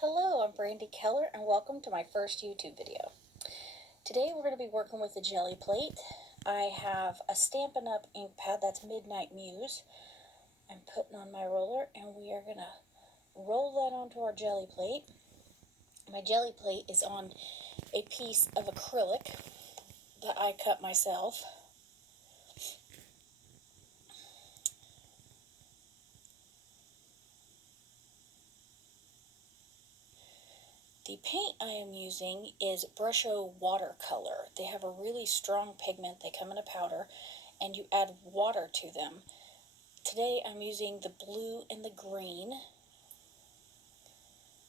Hello, I'm Brandy Keller and welcome to my first YouTube video. Today we're going to be working with a jelly plate. I have a Stampin' Up! Ink pad, that's Midnight Muse. I'm putting on my roller and we are going to roll that onto our jelly plate. My jelly plate is on a piece of acrylic that I cut myself. The paint I am using is Brusho Watercolor. They have a really strong pigment. They come in a powder and you add water to them. Today I'm using the blue and the green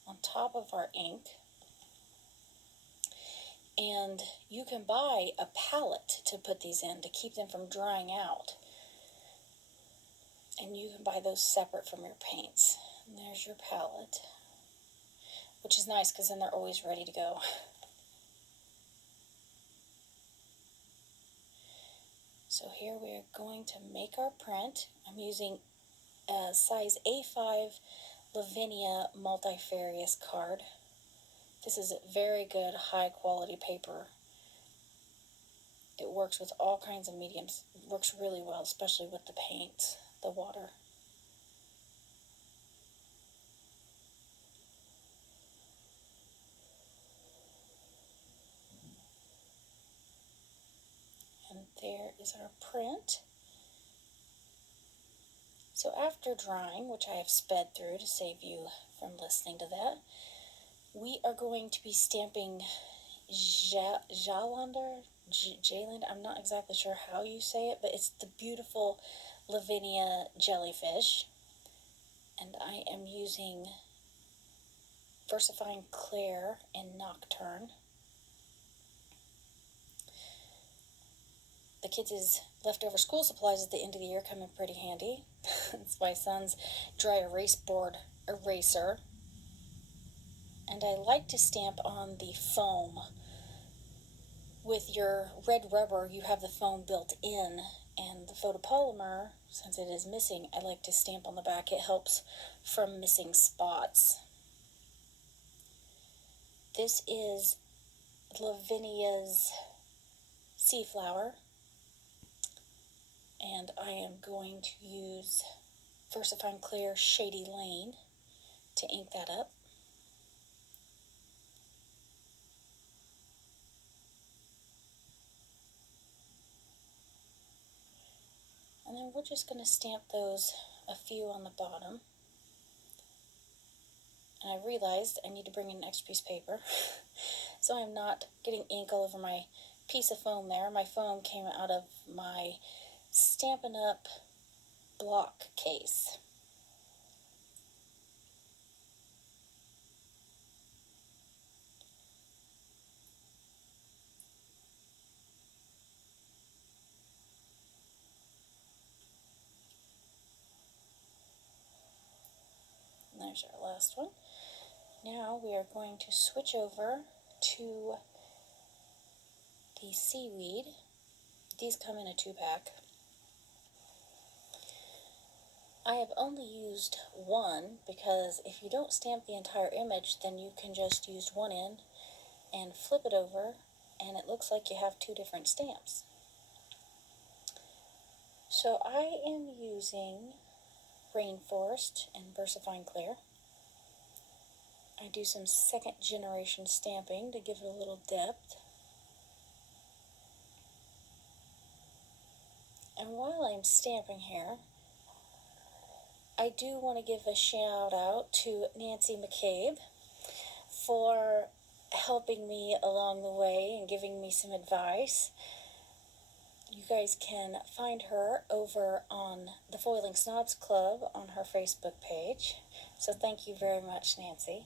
on top of our ink. And you can buy a palette to put these in to keep them from drying out. And you can buy those separate from your paints. And there's your palette, which is nice because then they're always ready to go. So here we are going to make our print. I'm using a size A5 Lavinia multifarious card. This is very good, high quality paper. It works with all kinds of mediums. It works really well, especially with the paints, the water. And there is our print. So after drying, which I have sped through to save you from listening to that, we are going to be stamping Jalandhar, I'm not exactly sure how you say it, but it's the beautiful Lavinia jellyfish. And I am using Versifying Clair and Nocturne. The kids' leftover school supplies at the end of the year come in pretty handy. It's my son's dry erase board eraser. And I like to stamp on the foam. With your red rubber, you have the foam built in, and the photopolymer, since it is missing, I like to stamp on the back. It helps from missing spots. This is Lavinia's Sea Flower. And I am going to use Versifying Clair Shady Lane to ink that up. And then we're just going to stamp those, a few on the bottom. And I realized I need to bring in an extra piece of paper. So I'm not getting ink all over my piece of foam there. My foam came out of my Stampin' Up! Block case. And there's our last one. Now we are going to switch over to the seaweed. These come in a 2-pack. I have only used one because if you don't stamp the entire image, then you can just use one end and flip it over and it looks like you have two different stamps. So I am using Rainforest and Versifying Clair. I do some second generation stamping to give it a little depth. And while I'm stamping here, I do want to give a shout out to Nancy McCabe for helping me along the way and giving me some advice. You guys can find her over on the Foiling Snobs Club on her Facebook page. So thank you very much, Nancy.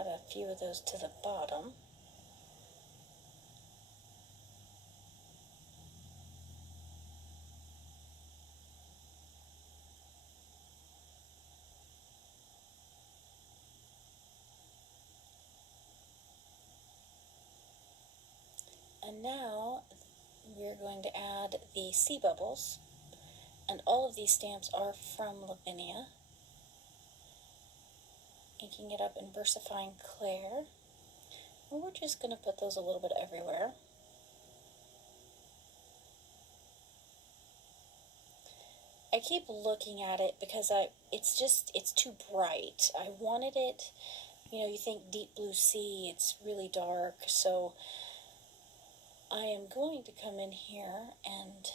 add a few of those to the bottom. And now we're going to add the sea bubbles. And all of these stamps are from Lavinia. Inking it up in VersaFine Clear. And we're just going to put those a little bit everywhere. I keep looking at it because it's too bright. I wanted it, you think deep blue sea, it's really dark, so I am going to come in here and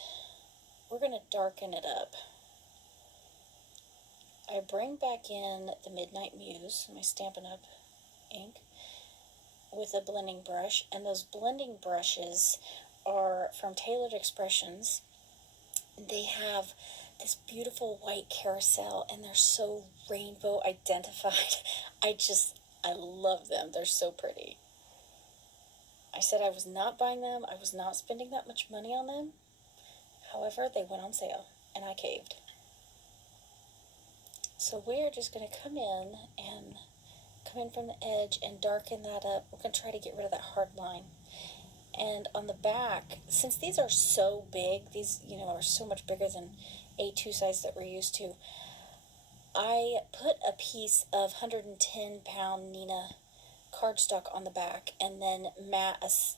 we're going to darken it up. I bring back in the Midnight Muse, my Stampin' Up! Ink, with a blending brush, and those blending brushes are from Tailored Expressions. They have this beautiful white carousel, and they're so rainbow identified. I love them. They're so pretty. I said I was not buying them. I was not spending that much money on them. However, they went on sale, and I caved. So we're just going to come in from the edge and darken that up. We're going to try to get rid of that hard line. And on the back, since these are so big, these, are so much bigger than A2 size that we're used to, I put a piece of 110-pound Nina cardstock on the back, and then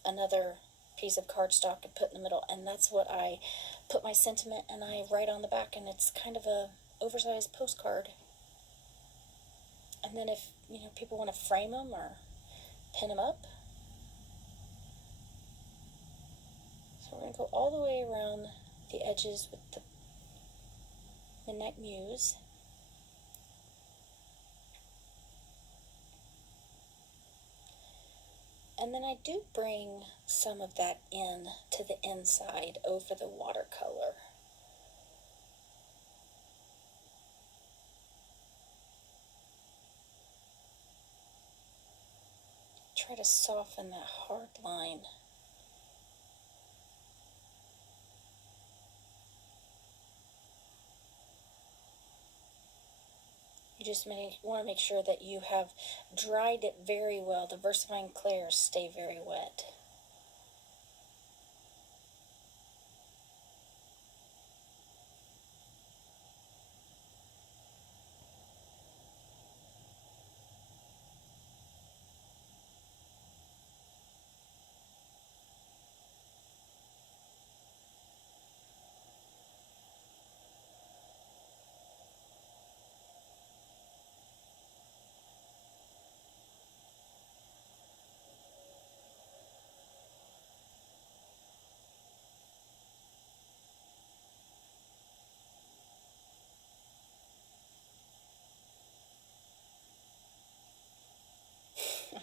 another piece of cardstock and put in the middle, and that's what I put my sentiment and I write on the back, and it's kind of a oversized postcard. And then if people want to frame them or pin them up, so we're going to go all the way around the edges with the Midnight Muse. And then I do bring some of that in to the inside over the watercolor. Try to soften that hard line. You just want to make sure that you have dried it very well. The VersaFine Clairs stay very wet.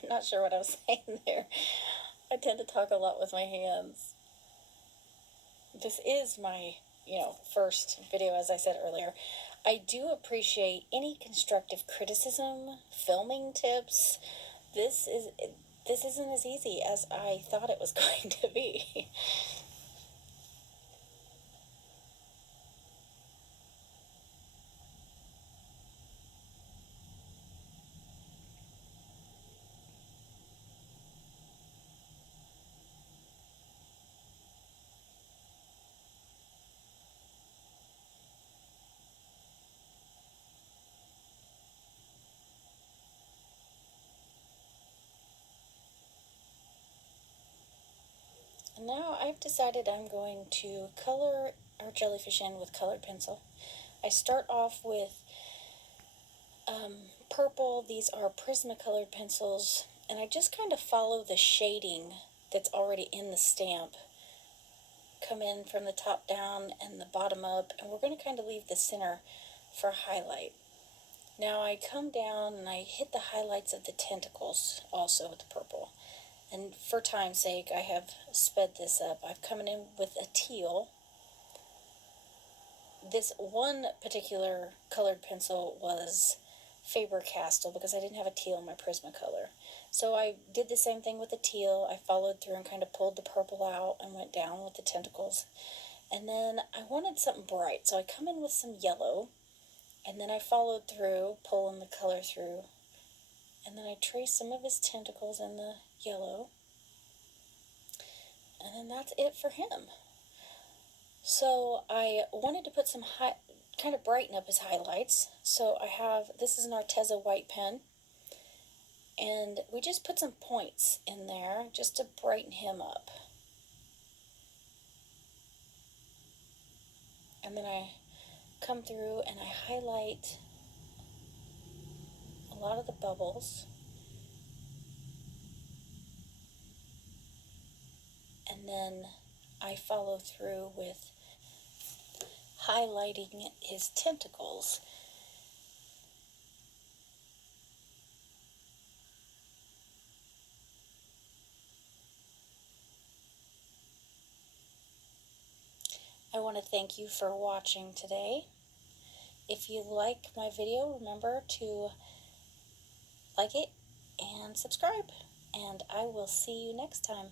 I'm not sure what I was saying there. I tend to talk a lot with my hands. This is my, first video, as I said earlier. I do appreciate any constructive criticism, filming tips. This isn't as easy as I thought it was going to be. And now I've decided I'm going to color our jellyfish in with colored pencil. I start off with purple. These are Prismacolored pencils, and I just kind of follow the shading that's already in the stamp. Come in from the top down and the bottom up, and we're going to kind of leave the center for highlight. Now I come down and I hit the highlights of the tentacles also with the purple. And for time's sake, I have sped this up. I've come in with a teal. This one particular colored pencil was Faber-Castell because I didn't have a teal in my Prismacolor. So I did the same thing with the teal. I followed through and kind of pulled the purple out and went down with the tentacles. And then I wanted something bright, so I come in with some yellow, and then I followed through, pulling the color through, and then I traced some of his tentacles in the yellow, and then that's it for him. So I wanted to put some kind of brighten up his highlights. So I have, this is an Arteza white pen, and we just put some points in there just to brighten him up. And then I come through and I highlight a lot of the bubbles. And then I follow through with highlighting his tentacles. I want to thank you for watching today. If you like my video, remember to like it and subscribe. And I will see you next time.